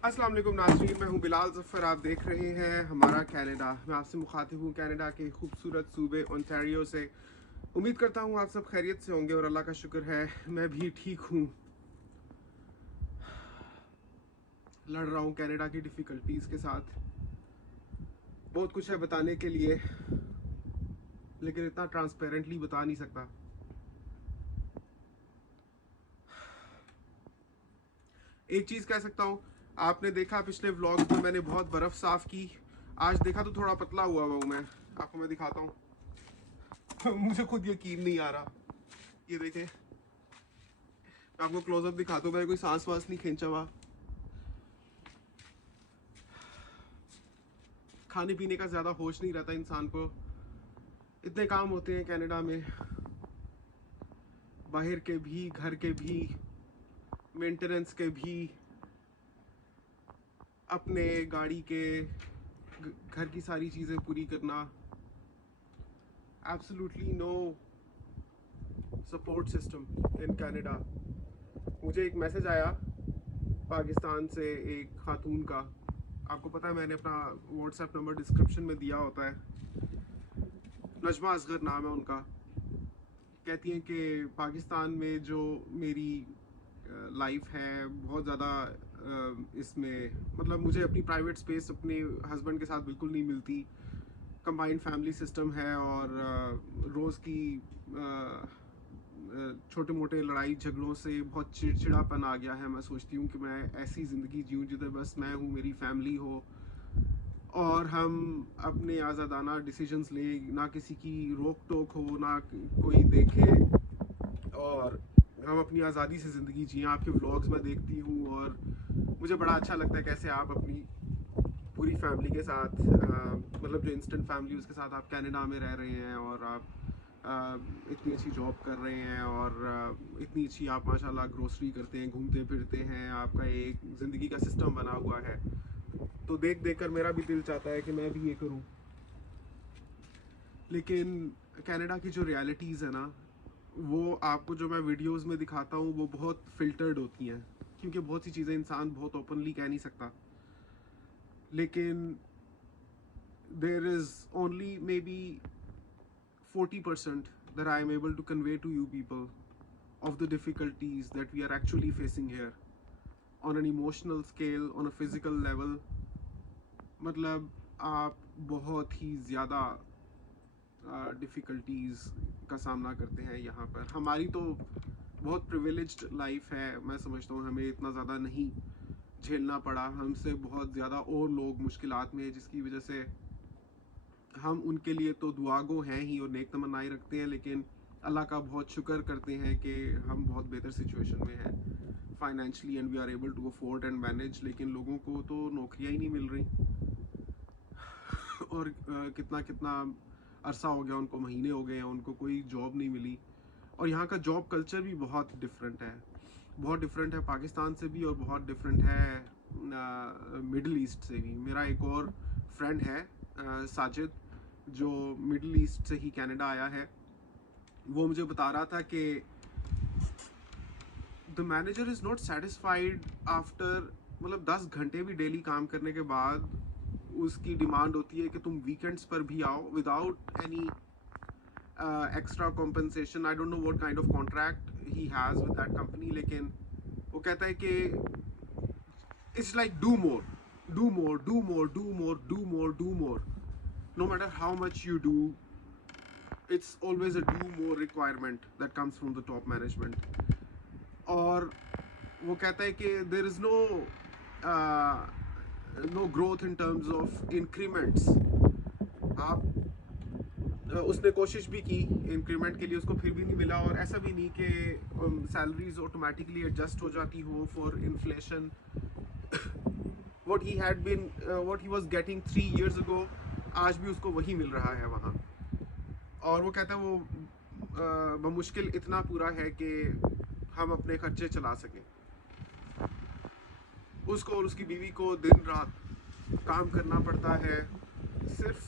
अस्सलाम वालेकुम नाज़रीन, मैं हूं बिलाल ज़फ़र। आप देख रहे हैं हमारा कनाडा। मैं आपसे मुखातिब हूं कनाडा के खूबसूरत सूबे ओंटारियो से। उम्मीद करता हूं आप सब खैरियत से होंगे और अल्लाह का शुक्र है मैं भी ठीक हूं। लड़ रहा हूं कनाडा की डिफ़िकल्टीज़ के साथ। बहुत कुछ है बताने के लिए, लेकिन इतना ट्रांसपेरेंटली बता नहीं सकता। एक चीज़ कह सकता हूँ, आपने देखा पिछले व्लॉग्स में मैंने बहुत बर्फ़ साफ़ की। आज देखा तो थोड़ा पतला हुआ हूँ मैं। आपको मैं दिखाता हूँ। मुझे खुद यकीन नहीं आ रहा। ये देखें, मैं आपको क्लोजअप दिखाता हूँ। मैंने कोई सांस वास नहीं खींचा हुआ। खाने पीने का ज़्यादा होश नहीं रहता इंसान को। इतने काम होते हैं कनाडा में, बाहर के भी, घर के भी, मेंटेनेंस के भी, अपने गाड़ी के, घर की सारी चीज़ें पूरी करना। Absolutely no support system in Canada. मुझे एक मैसेज आया पाकिस्तान से एक खातून का। आपको पता है मैंने अपना व्हाट्सएप नंबर डिस्क्रिप्शन में दिया होता है। नजमा असगर नाम है उनका। कहती हैं कि पाकिस्तान में जो मेरी लाइफ है बहुत ज़्यादा इसमें, मतलब मुझे अपनी प्राइवेट स्पेस अपने हस्बैंड के साथ बिल्कुल नहीं मिलती। कंबाइंड फैमिली सिस्टम है और रोज़ की छोटे मोटे लड़ाई झगड़ों से बहुत चिड़चिड़ापन आ गया है। मैं सोचती हूँ कि मैं ऐसी ज़िंदगी जीऊँ जिधर बस मैं हूँ, मेरी फैमिली हो और हम अपने आज़ादाना डिसीजंस लें, ना किसी की रोक टोक हो, ना कोई देखे, और हम अपनी आज़ादी से ज़िंदगी जिए। आपके व्लॉग्स मैं देखती हूँ और मुझे बड़ा अच्छा लगता है कैसे आप अपनी पूरी फैमिली के साथ, मतलब जो इंस्टेंट फैमिली उसके साथ आप कनाडा में रह रहे हैं और आप इतनी अच्छी जॉब कर रहे हैं और इतनी अच्छी आप माशाल्लाह ग्रोसरी करते हैं, घूमते फिरते हैं, आपका एक ज़िंदगी का सिस्टम बना हुआ है। तो देख देख कर मेरा भी दिल चाहता है कि मैं भी ये करूं। लेकिन कनाडा की जो रियलिटीज़ है ना, वो आपको जो मैं वीडियोस में दिखाता हूँ वो बहुत फ़िल्टर्ड होती हैं, क्योंकि बहुत सी चीज़ें इंसान बहुत ओपनली कह नहीं सकता। लेकिन there is only maybe 40% that I am able to convey to you people of the difficulties that we are actually facing here on an emotional scale, on a physical level. मतलब आप बहुत ही ज़्यादा difficulties का सामना करते हैं यहाँ पर। हमारी तो बहुत प्रिविलेज्ड लाइफ है, मैं समझता हूँ हमें इतना ज़्यादा नहीं झेलना पड़ा। हमसे बहुत ज़्यादा और लोग मुश्किलात में हैं, जिसकी वजह से हम उनके लिए तो दुआगो हैं ही और नेक तमन्नाएं रखते हैं, लेकिन अल्लाह का बहुत शुक्र करते हैं कि हम बहुत बेहतर सिचुएशन में हैं financially and we are able to afford and manage. लेकिन लोगों को तो नौकरियां ही नहीं मिल रही और कितना कितना अरसा हो गया उनको, महीने हो गए हैं उनको कोई जॉब नहीं मिली। और यहाँ का जॉब कल्चर भी बहुत डिफरेंट है, बहुत डिफरेंट है पाकिस्तान से भी और बहुत डिफरेंट है मिडल ईस्ट से भी। मेरा एक और फ्रेंड है साजिद, जो मिडल ईस्ट से ही कनाडा आया है। वो मुझे बता रहा था कि the manager is not satisfied after, मतलब 10 घंटे भी डेली काम करने के बाद उसकी डिमांड होती है कि तुम वीकेंड्स पर भी आओ without any extra compensation. I don't know what kind of contract he has with that company, लेकिन वो कहता है कि it's like do more, do more, do more, do more, do more, do more. No matter how much you do, it's always a do more requirement that comes from the top management. और वो कहता है कि there is no growth in terms of increments. आप उसने कोशिश भी की इंक्रीमेंट के लिए, उसको फिर भी नहीं मिला। और ऐसा भी नहीं कि सैलरीज ऑटोमेटिकली एडजस्ट हो जाती हो for inflation. what he was getting 3 years ago, आज भी उसको वही मिल रहा है वहाँ। और वो कहता है वो बमुश्किल इतना पूरा है कि हम अपने खर्चे चला सकें। उसको और उसकी बीवी को दिन रात काम करना पड़ता है, सिर्फ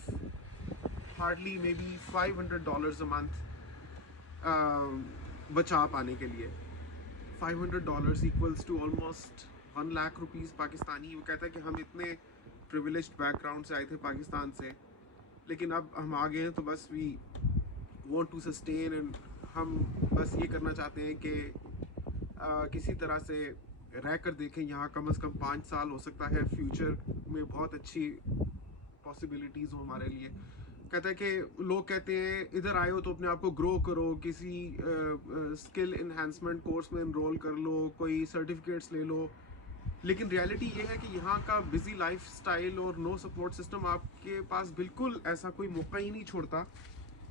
hardly maybe $500 a month बचा पाने के लिए। $500 equals to almost 1 lakh rupees Pakistani. वो कहता है कि हम इतने प्रिविलेज्ड बैकग्राउंड से आए थे पाकिस्तान से, लेकिन अब हम आ गए हैं तो बस we want to sustain, and हम बस ये करना चाहते हैं कि किसी तरह से रह कर देखें यहाँ कम से कम 5 साल, हो सकता है फ्यूचर में बहुत अच्छी पॉसिबिलिटीज़ हो हमारे लिए। कहता है कि लोग कहते हैं इधर आए हो तो अपने आप को ग्रो करो, किसी स्किल इन्हांसमेंट कोर्स में इनरोल कर लो, कोई सर्टिफिकेट्स ले लो, लेकिन रियलिटी ये है कि यहाँ का बिजी लाइफ स्टाइल और नो सपोर्ट सिस्टम आपके पास बिल्कुल ऐसा कोई मौका ही नहीं छोड़ता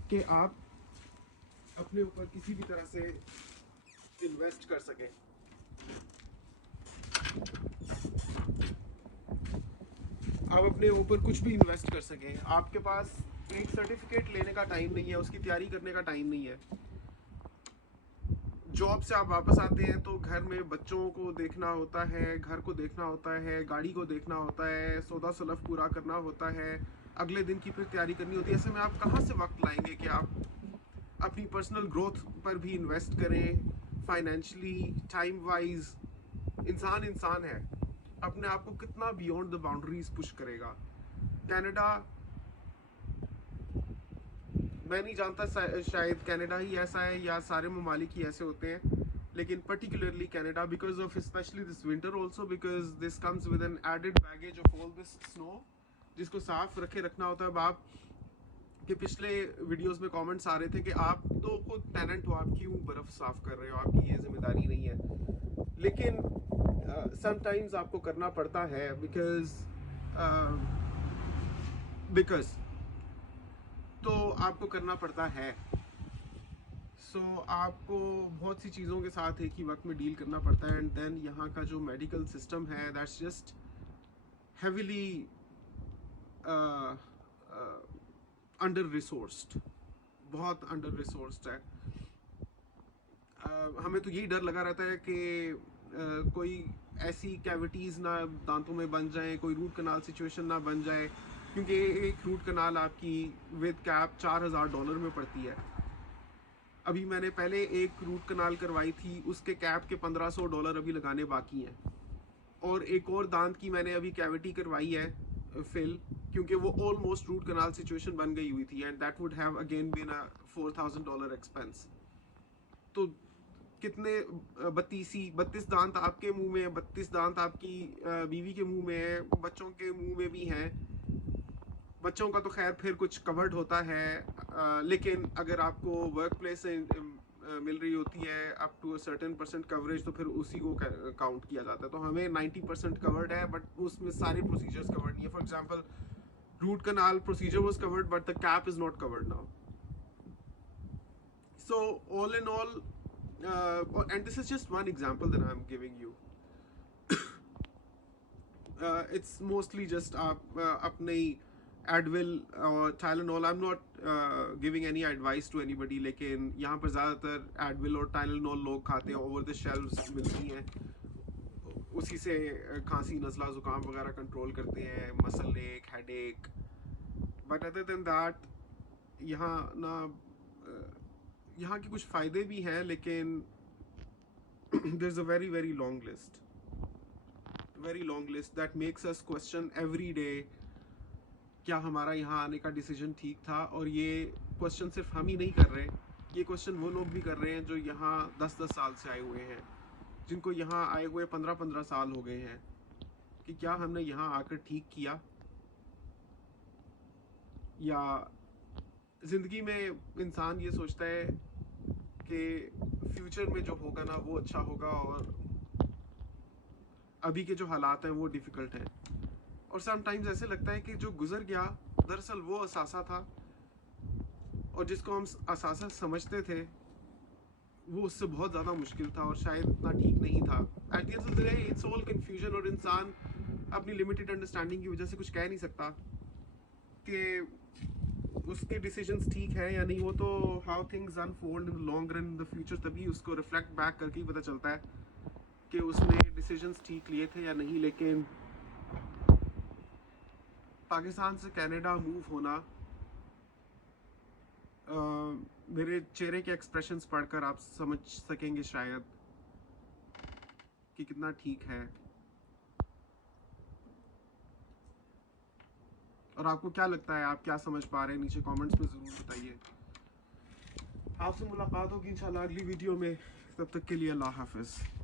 कि आप अपने ऊपर किसी भी तरह से इन्वेस्ट कर सकें। आप अपने ऊपर कुछ भी इन्वेस्ट कर सकें। आपके पास एक सर्टिफिकेट लेने का टाइम नहीं है, उसकी तैयारी करने का टाइम नहीं है। जॉब से आप वापस आते हैं तो घर में बच्चों को देखना होता है, घर को देखना होता है, गाड़ी को देखना होता है, सौदा सुलभ पूरा करना होता है, अगले दिन की फिर तैयारी करनी होती है। ऐसे में आप कहाँ से वक्त लाएंगे कि आप अपनी पर्सनल ग्रोथ पर भी इन्वेस्ट करें, फाइनेंशियली, टाइम वाइज। इंसान इंसान है, अपने आप को कितना बियॉन्ड द बाउंड्रीज पुश करेगा। कनाडा, मैं नहीं जानता, शायद कनाडा ही ऐसा है या सारे ममालिक ही ऐसे होते हैं, लेकिन particularly Canada, because of specially this winter also, because this comes with an added baggage of all this snow, जिसको साफ रखे रखना होता है। अब आप के पिछले वीडियोस में कमेंट्स आ रहे थे कि आप तो खुद टेनेंट हो, आप क्यों बर्फ साफ कर रहे हो, आपकी ये जिम्मेदारी नहीं है। लेकिन समटाइम्स आपको करना पड़ता है, बिकॉज तो आपको करना पड़ता है। आपको बहुत सी चीज़ों के साथ एक ही वक्त में डील करना पड़ता है। एंड देन यहाँ का जो मेडिकल सिस्टम है, that's just heavily under resourced, बहुत अंडर रिसोर्स्ड है। हमें तो यही डर लगा रहता है कि कोई ऐसी कैविटीज़ ना दांतों में बन जाए, कोई रूट कनाल सिचुएशन ना बन जाए, क्योंकि एक रूट कनाल आपकी विद कैप $4000 में पड़ती है। अभी मैंने पहले एक रूट कनाल करवाई थी, उसके कैप के $1500 अभी लगाने बाकी हैं। और एक और दांत की मैंने अभी कैविटी करवाई है फिल, क्योंकि वो ऑलमोस्ट रूट कनाल सिचुएशन बन गई हुई थी, and that would have again been a $4000 expense. तो कितने 32 दांत आपके मुंह में है, 32 दांत आपकी बीवी के मुंह में है, बच्चों के मुंह में भी हैं। बच्चों का तो खैर फिर कुछ कवर्ड होता है, लेकिन अगर आपको वर्क प्लेस से मिल रही होती है up to a certain percent coverage, तो फिर उसी को काउंट किया जाता है। तो हमें 90% कवर्ड है, बट उसमें सारे प्रोसीजर्स कवर्ड नहीं है। For example, root canal procedure was covered but the cap is not covered now. So all in all, and this is just one example that I'm giving you. It's mostly just अपने Advil और Tylenol. I'm not giving any advice to anybody, लेकिन यहाँ पर ज़्यादातर Advil और Tylenol लोग खाते हैं, over the shelves मिलती हैं, उसी से खांसी, नज़ला, ज़ुकाम वगैरह कंट्रोल करते हैं, मसल एक, headache. But other than that, यहाँ ना यहाँ के कुछ फ़ायदे भी हैं, लेकिन there's a very very long list that makes us question every day, क्या हमारा यहाँ आने का डिसीजन ठीक था। और ये क्वेश्चन सिर्फ हम ही नहीं कर रहे, ये क्वेश्चन वो लोग भी कर रहे हैं जो यहाँ 10-10 साल से आए हुए हैं, जिनको यहाँ आए हुए 15-15 साल हो गए हैं, कि क्या हमने यहाँ आकर ठीक किया, या ज़िंदगी में इंसान ये सोचता है कि फ्यूचर में जो होगा ना वो अच्छा होगा, और अभी के जो हालात हैं वो डिफ़िकल्ट हैं। और समटाइम्स ऐसे लगता है कि जो गुजर गया दरअसल वो असासा था, और जिसको हम असासा समझते थे वो उससे बहुत ज़्यादा मुश्किल था, और शायद इतना ठीक नहीं था। At the end of the day it's all confusion, और इंसान अपनी लिमिटेड अंडरस्टैंडिंग की वजह से कुछ कह नहीं सकता कि उसके डिसीजंस ठीक है या नहीं। वो तो how things unfold in the long run in the future, तभी उसको रिफ्लेक्ट बैक करके ही पता चलता है कि उसने डिसीजंस ठीक लिए थे या नहीं। लेकिन पाकिस्तान से कनाडा मूव होना, मेरे चेहरे के एक्सप्रेशंस पढ़कर आप समझ सकेंगे शायद कि कितना ठीक है। और आपको क्या लगता है, आप क्या समझ पा रहे हैं, नीचे कमेंट्स में ज़रूर बताइए। आपसे मुलाकात होगी इंशाल्लाह अगली वीडियो में, तब तक के लिए अल्लाह हाफिज़।